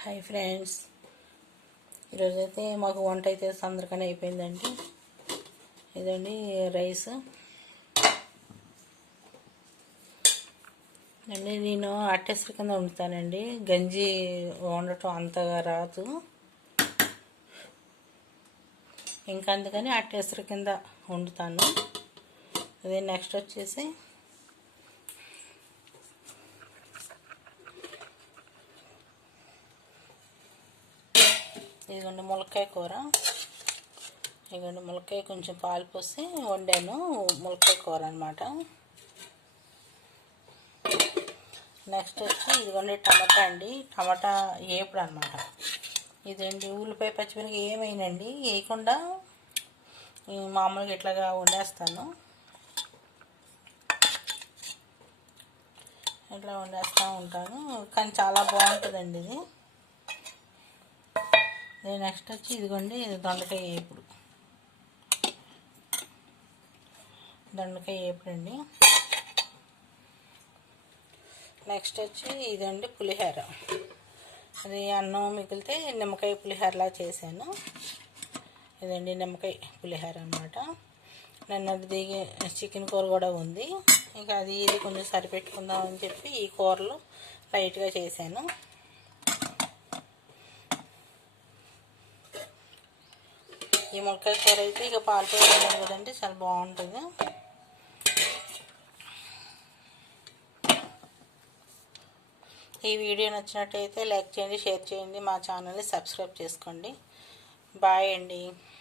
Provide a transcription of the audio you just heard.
Hi friends, ఈరోజైతే మాకు వంట అయితే తొందరగానే అయిపోయిందండి. ఇదండి రైస్ అండి. నేను అట్టేసరి కింద వండుతానండి. గంజి వండటం అంతగా రాదు, ఇంకా అందుకని అట్టేసరి కింద వండుతాను. అదే నెక్స్ట్ వచ్చేసి ఇదిగోండి ములక్కాయ కూర. ఇదిగోండి ములక్కాయ కొంచెం పాలు పోసి వండాను, ములక్కాయ కూర అనమాట. నెక్స్ట్ వచ్చి ఇదిగోండి టమాటా అండి, టమాటా వేపుడు అనమాట. ఇదండి ఉల్లిపాయ పచ్చిమిరపకాయ ఏమైనండి వేయకుండా మామూలుగా ఇట్లాగా వండేస్తాను. ఇట్లా వండేస్తూ ఉంటాను, కానీ చాలా బాగుంటుందండి ఇది. నెక్స్ట్ వచ్చి ఇదిగోండి దొండకాయ వేపుడు. దొండకాయ వేపుడు అండి. నెక్స్ట్ వచ్చి ఇదండి పులిహోర. అది అన్నం మిగిలితే నిమ్మకాయ పులిహోరలా చేశాను. ఇదండి నిమ్మకాయ పులిహోర అనమాట. నిన్నటిది చికెన్ కూర కూడా ఉంది, ఇంకా అది ఇది కొంచెం సరిపెట్టుకుందామని చెప్పి ఈ కూరలు లైట్గా చేశాను. ఈ ములక్కాయ కూర అయితే ఇక పాలతో వండాను కదండి, చాలా బాగుంటుంది. ఈ వీడియో నచ్చినట్టయితే లైక్ చేయండి, షేర్ చేయండి, మా ఛానల్ని సబ్స్క్రైబ్ చేసుకోండి. బాయ్ అండి.